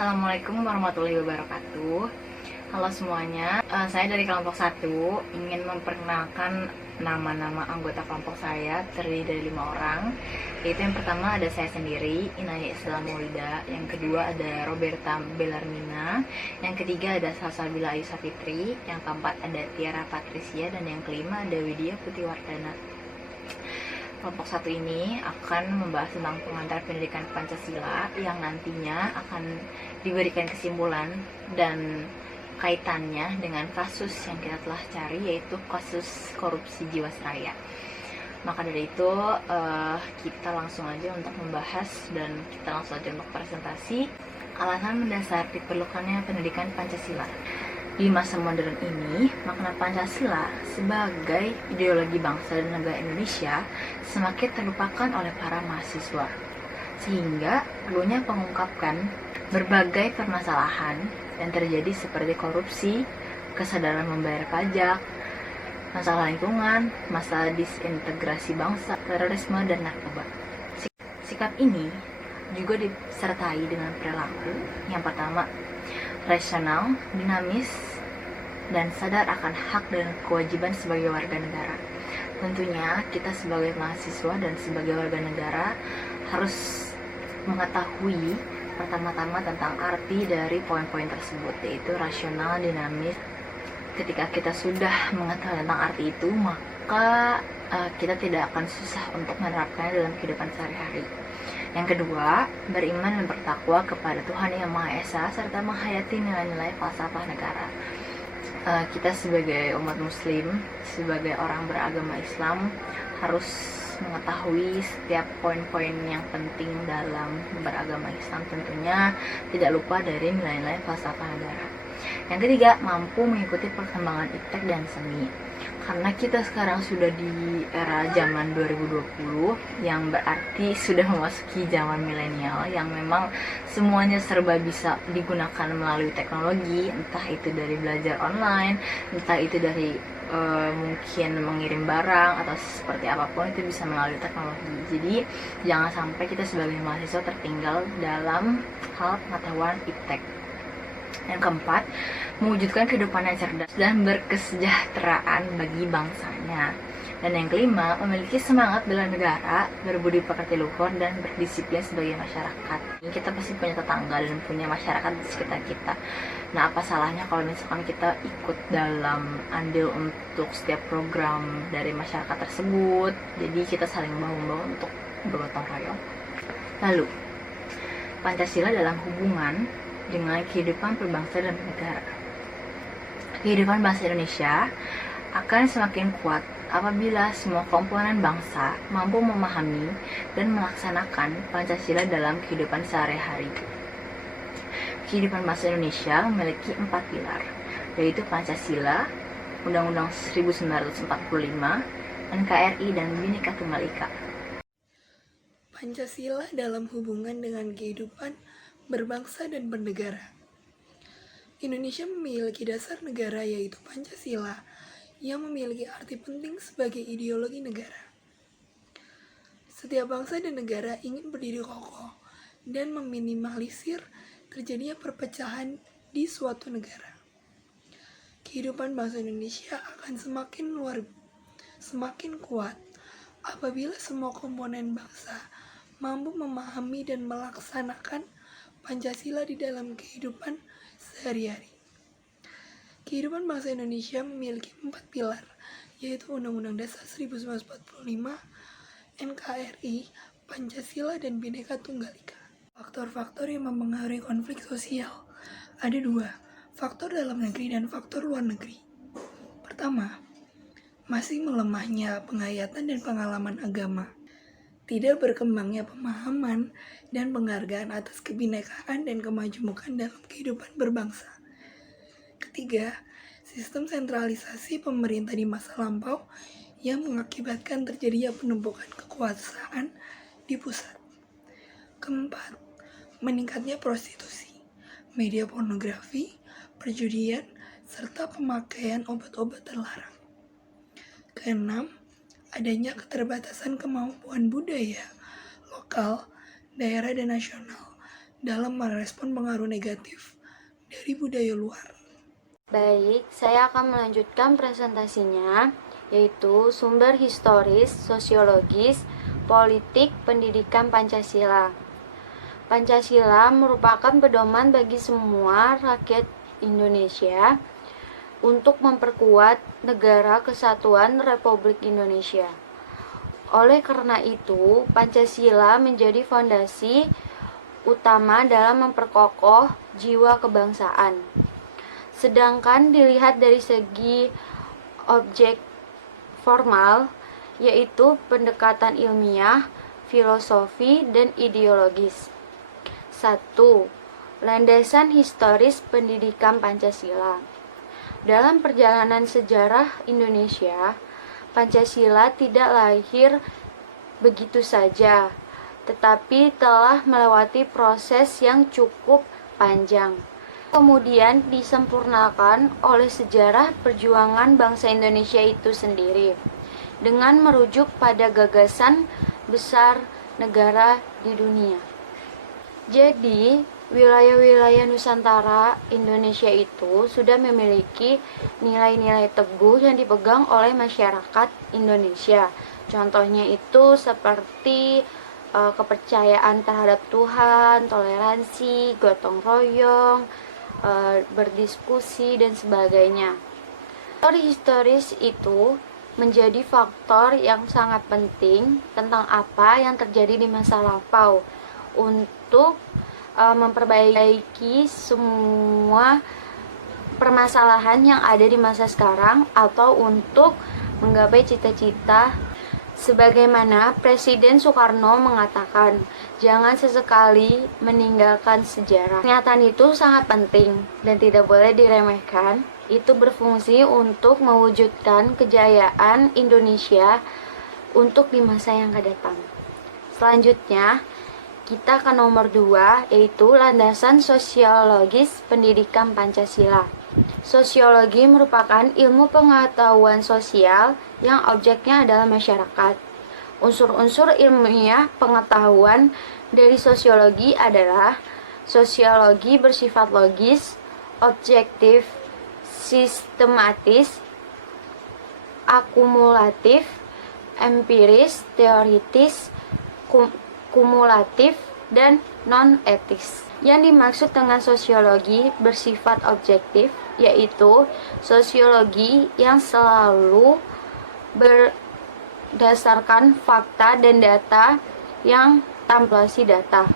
Assalamualaikum warahmatullahi wabarakatuh. Halo semuanya, saya dari kelompok 1 ingin memperkenalkan nama-nama anggota kelompok saya, terdiri dari 5 orang. Yaitu yang pertama ada saya sendiri, Inaya Islam Maulida. Yang kedua ada Roberta Belarmina. Yang ketiga ada Salsabila Ayu Sapitri. Yang keempat ada Tiara Patricia. Dan yang kelima ada Widya Putiwardana. Kelompok 1 ini akan membahas tentang pengantar pendidikan Pancasila yang nantinya akan diberikan kesimpulan dan kaitannya dengan kasus yang kita telah cari, yaitu kasus korupsi Jiwasraya. Maka dari itu kita langsung aja untuk membahas dan kita langsung aja untuk presentasi alasan mendasar diperlukannya pendidikan Pancasila. Di masa modern ini, makna Pancasila sebagai ideologi bangsa dan negara Indonesia semakin terlupakan oleh para mahasiswa. Sehingga perlunya mengungkapkan berbagai permasalahan yang terjadi seperti korupsi, kesadaran membayar pajak, masalah lingkungan, masalah disintegrasi bangsa, terorisme, dan narkoba. Sikap ini juga disertai dengan perilaku yang pertama, rasional, dinamis, dan sadar akan hak dan kewajiban sebagai warga negara. Tentunya kita sebagai mahasiswa dan sebagai warga negara harus mengetahui pertama-tama tentang arti dari poin-poin tersebut, yaitu rasional, dinamis. Ketika kita sudah mengetahui tentang arti itu, maka kita tidak akan susah untuk menerapkannya dalam kehidupan sehari-hari. Yang kedua, beriman dan bertakwa kepada Tuhan Yang Maha Esa serta menghayati nilai-nilai falsafah negara. Kita sebagai umat muslim, sebagai orang beragama Islam, harus mengetahui setiap poin-poin yang penting dalam beragama Islam, tentunya tidak lupa dari nilai-nilai falsafah negara. Yang ketiga, mampu mengikuti perkembangan iptek dan seni. Karena kita sekarang sudah di era zaman 2020, yang berarti sudah memasuki zaman milenial, yang memang semuanya serba bisa digunakan melalui teknologi, entah itu dari belajar online, entah itu dari mungkin mengirim barang atau seperti apapun, itu bisa melalui teknologi. Jadi jangan sampai kita sebagai mahasiswa tertinggal dalam hal pengetahuan iptek. Yang keempat, mewujudkan kehidupan yang cerdas dan berkesejahteraan bagi bangsanya. Dan yang kelima, memiliki semangat bela negara, berbudi pekerti luhur, dan berdisiplin sebagai masyarakat. Kita pasti punya tetangga dan punya masyarakat di sekitar kita. Nah, apa salahnya kalau misalkan kita ikut dalam andil untuk setiap program dari masyarakat tersebut? Jadi kita saling bahu-membahu untuk bergotong royong. Lalu, Pancasila dalam hubungan dengan kehidupan berbangsa dan bernegara. Kehidupan bangsa Indonesia akan semakin kuat apabila semua komponen bangsa mampu memahami dan melaksanakan Pancasila dalam kehidupan sehari-hari. Kehidupan bangsa Indonesia memiliki 4 pilar, yaitu Pancasila, Undang-Undang 1945, NKRI, dan Bhinneka Tunggal Ika. Pancasila dalam hubungan dengan kehidupan berbangsa dan bernegara. Indonesia memiliki dasar negara yaitu Pancasila yang memiliki arti penting sebagai ideologi negara. Setiap bangsa dan negara ingin berdiri kokoh dan meminimalisir terjadinya perpecahan di suatu negara. Kehidupan bangsa Indonesia akan semakin kuat apabila semua komponen bangsa mampu memahami dan melaksanakan Pancasila di dalam kehidupan sehari-hari. Kehidupan bangsa Indonesia memiliki 4 pilar, yaitu Undang-Undang Dasar 1945, NKRI, Pancasila, dan Bhinneka Tunggal Ika. Faktor-faktor yang mempengaruhi konflik sosial ada 2, faktor dalam negeri dan faktor luar negeri. Pertama, masih melemahnya penghayatan dan pengalaman agama. Tidak berkembangnya pemahaman dan penghargaan atas kebinekaan dan kemajemukan dalam kehidupan berbangsa. Ketiga, sistem sentralisasi pemerintah di masa lampau yang mengakibatkan terjadinya penumpukan kekuasaan di pusat. Keempat, meningkatnya prostitusi, media pornografi, perjudian, serta pemakaian obat-obat terlarang. Keenam, adanya keterbatasan kemampuan budaya lokal, daerah, dan nasional dalam merespon pengaruh negatif dari budaya luar. Baik, saya akan melanjutkan presentasinya, yaitu sumber historis, sosiologis, politik, pendidikan Pancasila. Pancasila merupakan pedoman bagi semua rakyat Indonesia untuk memperkuat negara kesatuan Republik Indonesia. Oleh karena itu, Pancasila menjadi fondasi utama dalam memperkokoh jiwa kebangsaan. Sedangkan dilihat dari segi objek formal, yaitu pendekatan ilmiah, filosofi, dan ideologis. 1. Landasan historis pendidikan Pancasila. Dalam perjalanan sejarah Indonesia, Pancasila tidak lahir begitu saja, tetapi telah melewati proses yang cukup panjang. Kemudian disempurnakan oleh sejarah perjuangan bangsa Indonesia itu sendiri dengan merujuk pada gagasan besar negara di dunia. Jadi, wilayah-wilayah Nusantara Indonesia itu sudah memiliki nilai-nilai teguh yang dipegang oleh masyarakat Indonesia. Contohnya itu seperti kepercayaan terhadap Tuhan, toleransi, gotong royong, berdiskusi, dan sebagainya. Faktor historis itu menjadi faktor yang sangat penting tentang apa yang terjadi di masa lampau untuk memperbaiki semua permasalahan yang ada di masa sekarang atau untuk menggapai cita-cita. Sebagaimana Presiden Soekarno mengatakan, jangan sesekali meninggalkan sejarah. Pernyataan itu sangat penting dan tidak boleh diremehkan. Itu berfungsi untuk mewujudkan kejayaan Indonesia untuk di masa yang akan datang. Selanjutnya, kita ke nomor 2, yaitu landasan sosiologis pendidikan Pancasila. Sosiologi merupakan ilmu pengetahuan sosial yang objeknya adalah masyarakat. Unsur-unsur ilmiah pengetahuan dari sosiologi adalah sosiologi bersifat logis, objektif, sistematis, akumulatif, empiris, teoritis, kumulatif, dan non-etis. Yang dimaksud dengan sosiologi bersifat objektif yaitu sosiologi yang selalu berdasarkan fakta dan data yang tampilasi data.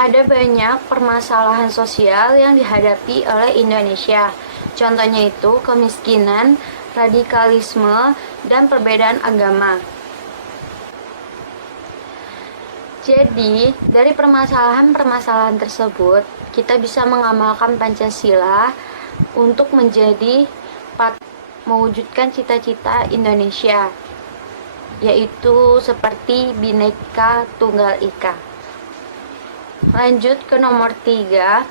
Ada banyak permasalahan sosial yang dihadapi oleh Indonesia. Contohnya itu kemiskinan, radikalisme, dan perbedaan agama. Jadi, dari permasalahan-permasalahan tersebut, kita bisa mengamalkan Pancasila untuk mewujudkan cita-cita Indonesia, yaitu seperti Bhinneka Tunggal Ika. Lanjut ke nomor 3,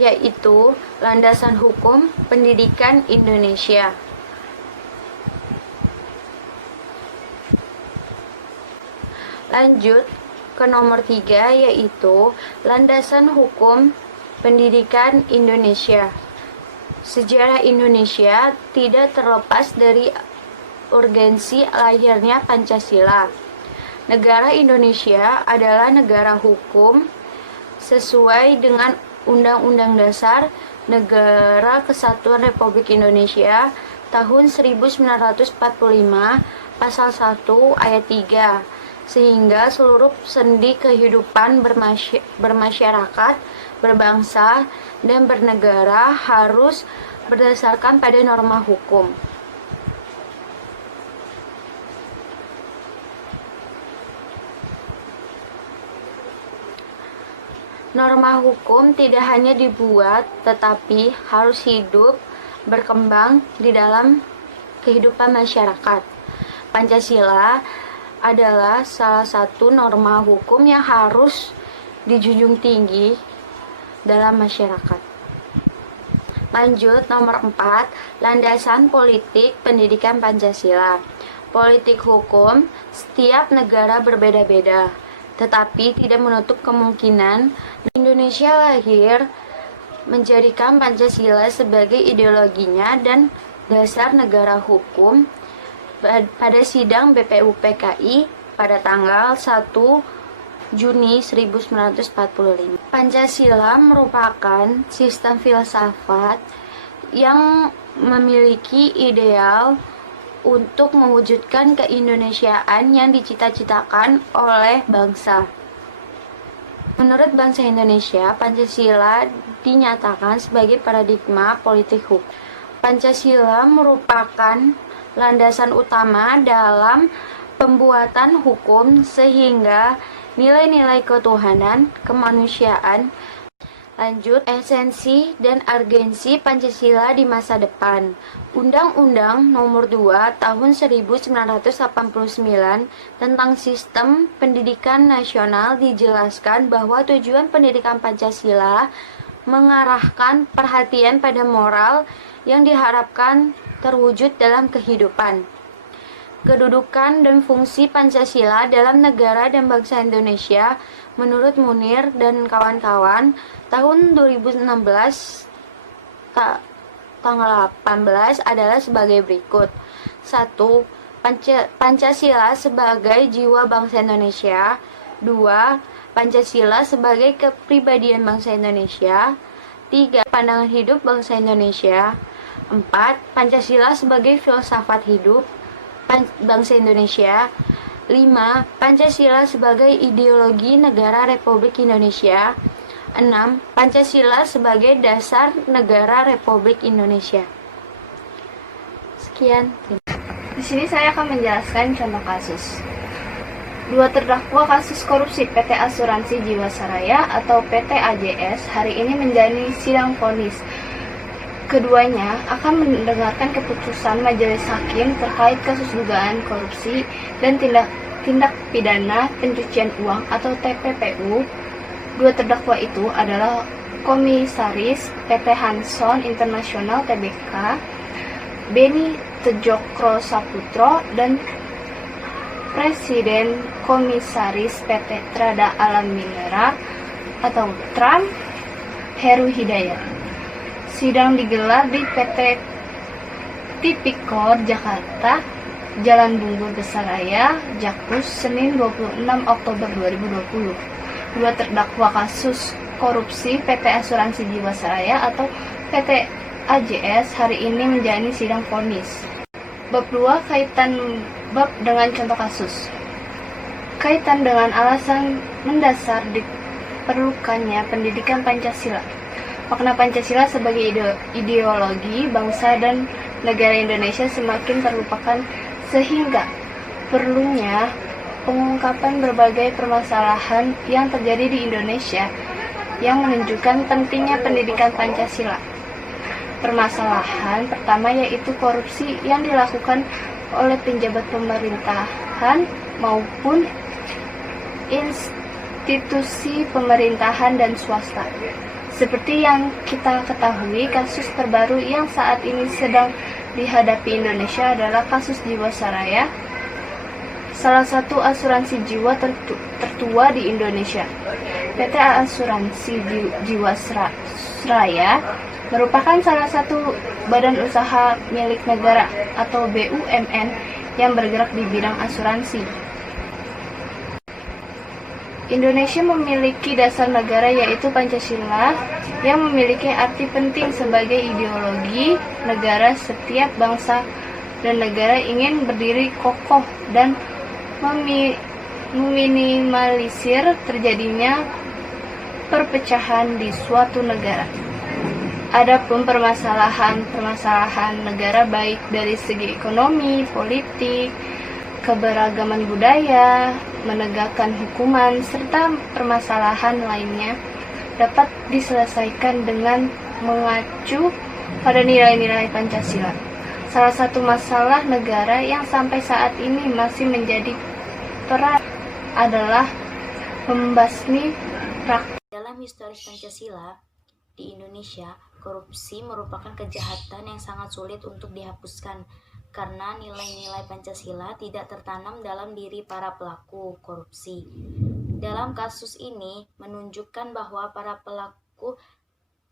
yaitu landasan hukum pendidikan Indonesia. Lanjut ke nomor 3, yaitu landasan hukum pendidikan Indonesia. Sejarah Indonesia tidak terlepas dari urgensi lahirnya Pancasila. Negara Indonesia adalah negara hukum sesuai dengan Undang-Undang Dasar Negara Kesatuan Republik Indonesia tahun 1945 pasal 1 ayat 3, sehingga seluruh sendi kehidupan bermasyarakat, berbangsa, dan bernegara harus berdasarkan pada norma hukum. Norma hukum tidak hanya dibuat, tetapi harus hidup, berkembang di dalam kehidupan masyarakat. Pancasila adalah salah satu norma hukum yang harus dijunjung tinggi dalam masyarakat. Lanjut, nomor 4, landasan politik pendidikan Pancasila. politik hukum, setiap negara berbeda-beda. Tetapi tidak menutup kemungkinan Indonesia lahir menjadikan Pancasila sebagai ideologinya dan dasar negara hukum pada sidang BPUPKI pada tanggal 1 Juni 1945. Pancasila merupakan sistem filsafat yang memiliki ideal untuk mewujudkan keindonesiaan yang dicita-citakan oleh bangsa. Menurut bangsa Indonesia, Pancasila dinyatakan sebagai paradigma politik hukum. Pancasila merupakan landasan utama dalam pembuatan hukum sehingga nilai-nilai ketuhanan, kemanusiaan, lanjut esensi dan urgensi Pancasila di masa depan. Undang-Undang Nomor 2 Tahun 1989 tentang Sistem Pendidikan Nasional dijelaskan bahwa tujuan pendidikan Pancasila mengarahkan perhatian pada moral yang diharapkan terwujud dalam kehidupan. Kedudukan dan fungsi Pancasila dalam negara dan bangsa Indonesia menurut Munir dan kawan-kawan tahun 2016 tanggal 18 adalah sebagai berikut. 1. Pancasila sebagai jiwa bangsa Indonesia. 2. Pancasila sebagai kepribadian bangsa Indonesia. 3. Pandangan hidup bangsa Indonesia. 4. Pancasila sebagai filsafat hidup bangsa Indonesia. 5. Pancasila sebagai ideologi negara Republik Indonesia. 6. Pancasila sebagai dasar negara Republik Indonesia. Sekian. Di sini saya akan menjelaskan contoh kasus. Dua terdakwa kasus korupsi PT Asuransi Jiwasraya atau PT AJS hari ini menjalani sidang vonis. Keduanya akan mendengarkan keputusan majelis hakim terkait kasus dugaan korupsi dan tindak pidana pencucian uang atau TPPU. Dua terdakwa itu adalah Komisaris PT Hanson International Tbk, Beni Tejokro Saputro, dan Presiden Komisaris PT Trada Alam Mineral atau TRAM, Heru Hidayat. Sidang digelar di PT Tipikor, Jakarta, Jalan Bungur Besaraya, Jakus, Senin 26 Oktober 2020. Dua terdakwa kasus korupsi PT Asuransi Jiwasraya atau PT AJS hari ini menjalani sidang vonis. Bab 2 kaitan bab dengan contoh kasus. Kaitan dengan alasan mendasar diperlukannya pendidikan Pancasila. Makna Pancasila sebagai ideologi bangsa dan negara Indonesia semakin terlupakan sehingga perlunya pengungkapan berbagai permasalahan yang terjadi di Indonesia yang menunjukkan pentingnya pendidikan Pancasila. Permasalahan pertama yaitu korupsi yang dilakukan oleh penjabat pemerintahan maupun institusi pemerintahan dan swasta. Seperti yang kita ketahui, kasus terbaru yang saat ini sedang dihadapi Indonesia adalah kasus Jiwasraya, salah satu asuransi jiwa tertua di Indonesia. PT Asuransi Jiwasraya merupakan salah satu badan usaha milik negara atau BUMN yang bergerak di bidang asuransi. Indonesia memiliki dasar negara yaitu Pancasila yang memiliki arti penting sebagai ideologi negara. Setiap bangsa dan negara ingin berdiri kokoh dan meminimalisir terjadinya perpecahan di suatu negara. Adapun permasalahan negara baik dari segi ekonomi, politik, keberagaman budaya, menegakkan hukuman, serta permasalahan lainnya dapat diselesaikan dengan mengacu pada nilai-nilai Pancasila. Salah satu masalah negara yang sampai saat ini masih menjadi peran adalah membasmi rakyat. Dalam historis Pancasila, di Indonesia, korupsi merupakan kejahatan yang sangat sulit untuk dihapuskan karena nilai-nilai Pancasila tidak tertanam dalam diri para pelaku korupsi. Dalam kasus ini menunjukkan bahwa para pelaku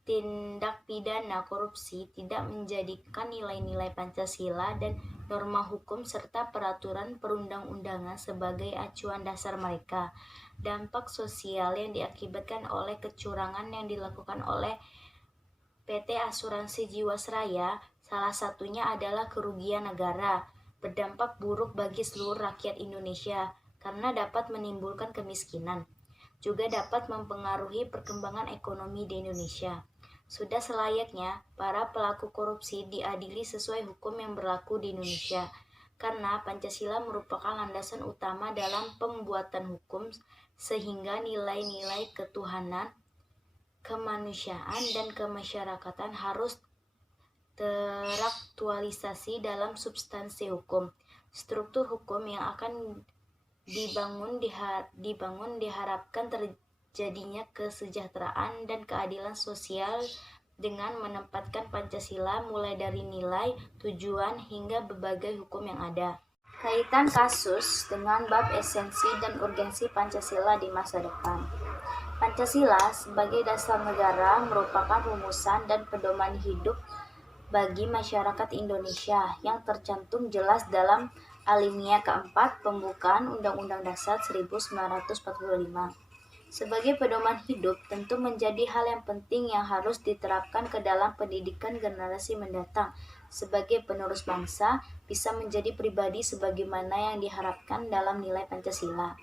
tindak pidana korupsi tidak menjadikan nilai-nilai Pancasila dan norma hukum serta peraturan perundang-undangan sebagai acuan dasar mereka. Dampak sosial yang diakibatkan oleh kecurangan yang dilakukan oleh PT Asuransi Jiwasraya, salah satunya adalah kerugian negara, berdampak buruk bagi seluruh rakyat Indonesia karena dapat menimbulkan kemiskinan. Juga dapat mempengaruhi perkembangan ekonomi di Indonesia. Sudah selayaknya para pelaku korupsi diadili sesuai hukum yang berlaku di Indonesia, karena Pancasila merupakan landasan utama dalam pembuatan hukum, sehingga nilai-nilai ketuhanan, kemanusiaan, dan kemasyarakatan harus teraktualisasi dalam substansi hukum. Struktur hukum yang akan dibangun diharapkan terjadinya kesejahteraan dan keadilan sosial dengan menempatkan Pancasila mulai dari nilai, tujuan, hingga berbagai hukum yang ada. Kaitan kasus dengan bab esensi dan urgensi Pancasila di masa depan. Pancasila sebagai dasar negara merupakan rumusan dan pedoman hidup bagi masyarakat Indonesia yang tercantum jelas dalam alinea keempat pembukaan Undang-Undang Dasar 1945. Sebagai pedoman hidup tentu menjadi hal yang penting yang harus diterapkan ke dalam pendidikan generasi mendatang sebagai penerus bangsa bisa menjadi pribadi sebagaimana yang diharapkan dalam nilai Pancasila.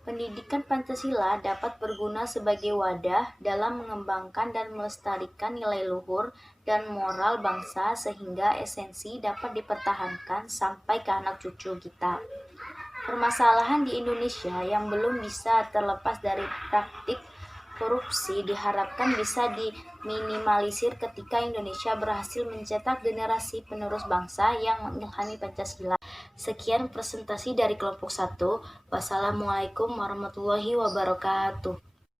Pendidikan Pancasila dapat berguna sebagai wadah dalam mengembangkan dan melestarikan nilai luhur dan moral bangsa sehingga esensi dapat dipertahankan sampai ke anak cucu kita. Permasalahan di Indonesia yang belum bisa terlepas dari praktik korupsi diharapkan bisa diminimalisir ketika Indonesia berhasil mencetak generasi penerus bangsa yang mengilhami Pancasila. Sekian presentasi dari kelompok 1. Wassalamualaikum warahmatullahi wabarakatuh.